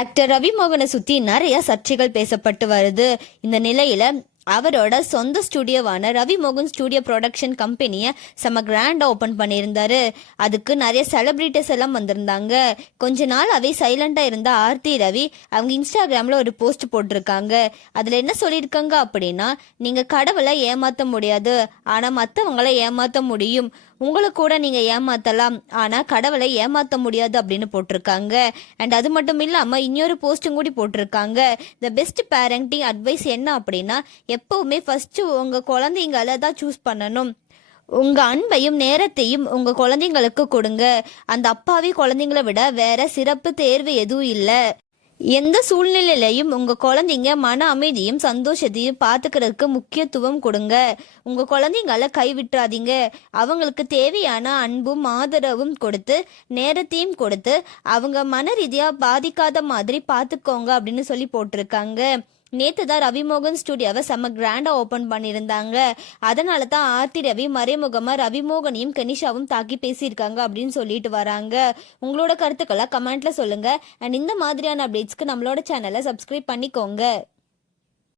Actor Ravi மோகனை சுத்தி நிறைய சர்ச்சைகள் பேசப்பட்டு வருது. இந்த நிலையில அவரோட சொந்த ஸ்டுடியோவான ரவி மோகன் ஸ்டுடியோ ப்ரொடக்ஷன் கம்பெனியை செம கிராண்டா ஓபன் பண்ணியிருந்தாரு. அதுக்கு நிறைய செலிபிரிட்டிஸ் எல்லாம் வந்திருந்தாங்க. கொஞ்ச நாள் அவை சைலண்டா இருந்த ஆர்த்தி ரவி அவங்க இன்ஸ்டாகிராம்ல ஒரு போஸ்ட் போட்டிருக்காங்க. அதுல என்ன சொல்லியிருக்காங்க அப்படின்னா, நீங்க கடவுளை ஏமாத்த முடியாது, ஆனா மற்றவங்களை ஏமாத்த முடியும். உங்களை கூட நீங்க ஏமாத்தலாம், ஆனா கடவுளை ஏமாத்த முடியாது அப்படின்னு போட்டிருக்காங்க. அண்ட் அது மட்டும் இல்லாம இன்னொரு போஸ்டும் கூட போட்டிருக்காங்க. த பெஸ்ட் பேரண்டிங் அட்வைஸ் என்ன அப்படின்னா, எப்பவுமே ஃபர்ஸ்ட் உங்க குழந்தைங்களை தான் சூஸ் பண்ணணும். உங்க அன்பையும் நேரத்தையும் உங்க குழந்தைங்களுக்கு கொடுங்க. அந்த அப்பாவி குழந்தைங்களை விட வேற சிறப்பு தேர்வு எதுவும் இல்லை. எந்த சூழ்நிலையிலையும் உங்க குழந்தைங்க மன அமைதியும் சந்தோஷத்தையும் பார்த்துக்கிறதுக்கு முக்கியத்துவம் கொடுங்க. உங்க குழந்தைங்கள கைவிட்டுறாதீங்க. அவங்களுக்கு தேவையான அன்பும் ஆதரவும் கொடுத்து நேரத்தையும் கொடுத்து அவங்க மன ரீதியா பாதிக்காத மாதிரி பார்த்துக்கோங்க அப்படின்னு சொல்லி போட்டிருக்காங்க. நேற்று தான் ரவிமோகன் ஸ்டுடியோவை செம்ம கிராண்டா ஓபன் பண்ணியிருந்தாங்க. அதனால தான் ஆர்த்தி ரவி மறைமுகமா ரவிமோகனையும் கனிஷாவும் தாக்கி பேசியிருக்காங்க அப்படின்னு சொல்லிட்டு வராங்க. உங்களோட கருத்துக்களை கமெண்ட்ல சொல்லுங்க. அண்ட் இந்த மாதிரியான அப்டேட்ஸ்க்கு நம்மளோட சேனலை சப்ஸ்கிரைப் பண்ணிக்கோங்க.